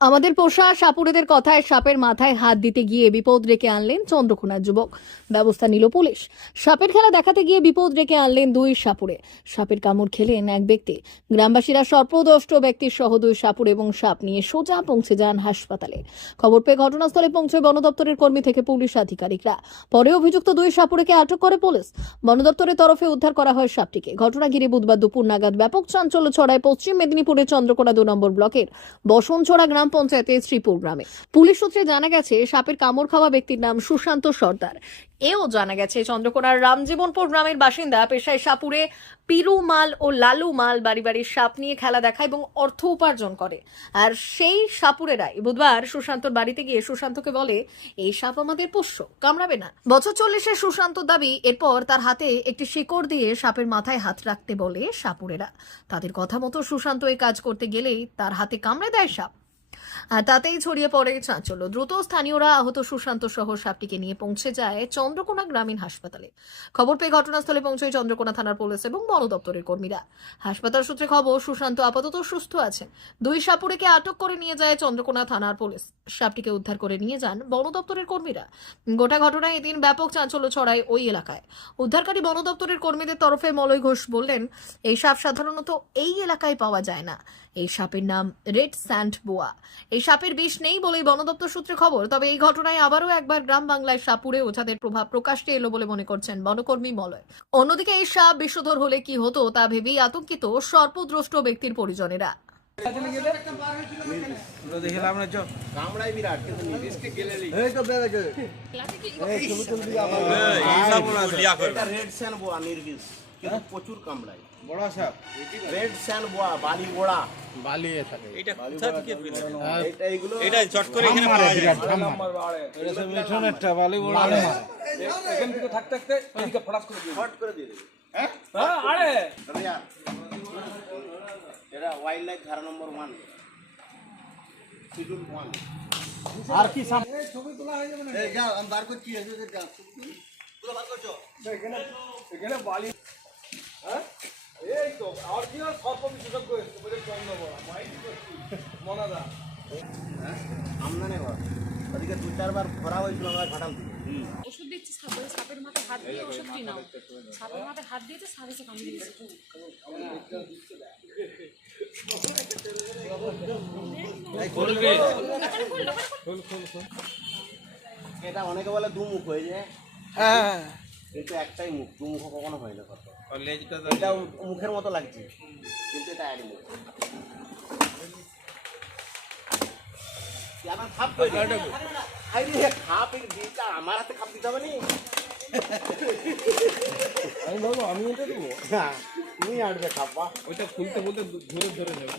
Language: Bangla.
আমাদের পোষা সাপুরেদের কথায় সাপের মাথায় হাত দিতে গিয়ে বিপদ ডেকে আনলেন চন্দ্রকোনার যুবক। ব্যবস্থা নিল পুলিশ। সাপের খেলা দেখাতে গিয়ে বিপদ ডেকে আনলেন দুই সাপুরে সাপের কামড় খেলেন এক ব্যক্তি। গ্রামবাসীরা সর্পদষ্ট ব্যক্তির সহ দুই সাপুর এবং সাপ নিয়ে সোজা পৌঁছে যান হাসপাতালে। খবর পেয়ে ঘটনাস্থলে পৌঁছে বন দপ্তরের কর্মী থেকে পুলিশ আধিকারিকরা। পরে অভিযুক্ত দুই সাপুরেকে আটক করে পুলিশ। বন দপ্তরের তরফে উদ্ধার করা হয় সাপটিকে। ঘটনা ঘিরে বুধবার দুপুর নাগাদ ব্যাপক চাঞ্চল্য ছড়ায় পশ্চিম মেদিনীপুরের চন্দ্রকোনা দু নম্বর ব্লকের বসনছড়া গ্রাম পঞ্চায়েতের শ্রীপুর গ্রামে। পুলিশ সূত্রে জানা গেছে, সাপের কামড় খাওয়া ব্যক্তির নাম সুশান্ত সর্দার। এও জানা গেছে, চন্দ্রকোনার রামজীবনপুর গ্রামের বাসিন্দা পেশায় সাপুরে পিরু মাল ও লালু মাল বাড়ি বাড়ি সাপ নিয়ে খেলা দেখায় এবং অর্থ উপার্জন করে। আর সেই সাপুরেরাই বুধবার সুশান্তর বাড়িতে গিয়ে সুশান্তকে বলে, এই সাপ আমাদের পোষ্য, কামড়াবে না। বছর চল্লিশে সুশান্ত দাবি, এরপর তার হাতে একটি শিকড় দিয়ে সাপের মাথায় হাত রাখতে বলে সাপুরেরা। তাদের কথা মতো সুশান্ত এই কাজ করতে গেলেই তার হাতে কামড়ে দেয় সাপ। তাতেই ছড়িয়ে পড়ে চাঞ্চল্য। দ্রুত স্থানীয়রা আহত সুশান্ত সহ সাপটিকে নিয়ে পৌঁছে যায় চন্দ্রকোনা গ্রামীণ হাসপাতালে। খবর পেয়ে ঘটনাস্থলে পৌঁছয় চন্দ্রকোনা থানার পুলিশ এবং বন দপ্তরের কর্মীরা। হাসপাতাল সূত্রে খবর, সুশান্ত আপাতত সুস্থ আছেন দুই সাপুরেকে আটক করে নিয়ে যায় চন্দ্রকোনা থানার পুলিশ। সাপটিকে উদ্ধার করে নিয়ে যান বন দপ্তরের কর্মীরা। গোটা ঘটনায় এদিন ব্যাপক চাঞ্চল্য ছড়ায় ওই এলাকায়। উদ্ধারকারী বন দপ্তরের কর্মীদের তরফে মলয় ঘোষ বললেন, এই সাপ সাধারণত এই এলাকায় পাওয়া যায় না। এই সাপের নাম রেড স্যান্ড বোয়া। এই সাপের বিষ নেই বলেই বন দপ্তর সূত্রে খবর তবে এই ঘটনায় আবারও একবার গ্রাম বাংলায় সাপ সাপুরে ওঝাদের প্রভাব প্রকাশ্যে এলো বলে মনে করছেন বনকর্মী মলয়। অন্যদিকে এই সাপ বিষধর হলে কি হতো তা ভেবেই আতঙ্কিত সর্পদ্রষ্ট ব্যক্তির পরিজনেরা। নির্বিষ। কিন্তু প্রচুর কামড়ায় বড় সাপ রেড স্যান বোয়া বালি গোড়া বালিয়ে থাকে এটা কোথা থেকে পেলেন এটা এগুলো এটা চট করে এখানে পাওয়া যায়। এটা তো মিঠুনেরটা বালি বড়। এখান থেকে থাকতে থাকতে এদিকে ফটাস করে দিয়ে শর্ট করে দিয়ে দেবে। হ্যাঁ? আরে। রিয়া, এটা ওয়াইল্ড লাইফ ধারা নম্বর ওয়ান শিডিউল ওয়ান আর কি সাপ এখানে এখানে বালি হ্যাঁ? এই তো আর কি না সর্প বিশেষজ্ঞ এসছে বলে চন্দ্র বড়া মনাদা আমদানি ঘর ওদিকে দু চারবার খরা হয়েছিল আমরা ঘাটাল থেকে। ওষুধ দিচ্ছি সাপের সাপের মাথায় হাত দিয়ে ওষুধ কি নাও সাপের মাথায় হাত দিয়েছে সাপ এসে কামড়ে দিয়েছে। এটা অনেকে বলে দু মুখ হয়ে যায় হ্যাঁ। কিন্তু একটাই মুখ দুমুখ কখনো হয় না কথা এটা মুখের মতো লাগছে। কিন্তু এটা এক আমার খাপ খাপ এর আমার হাতে খাপ দিতে হবে নি? আমি বলব আমি এটা দেবো? হ্যাঁ, তুমি আনবে খাপ বা ওইটা খুলতে বলতে ধরে ধরে নেবে।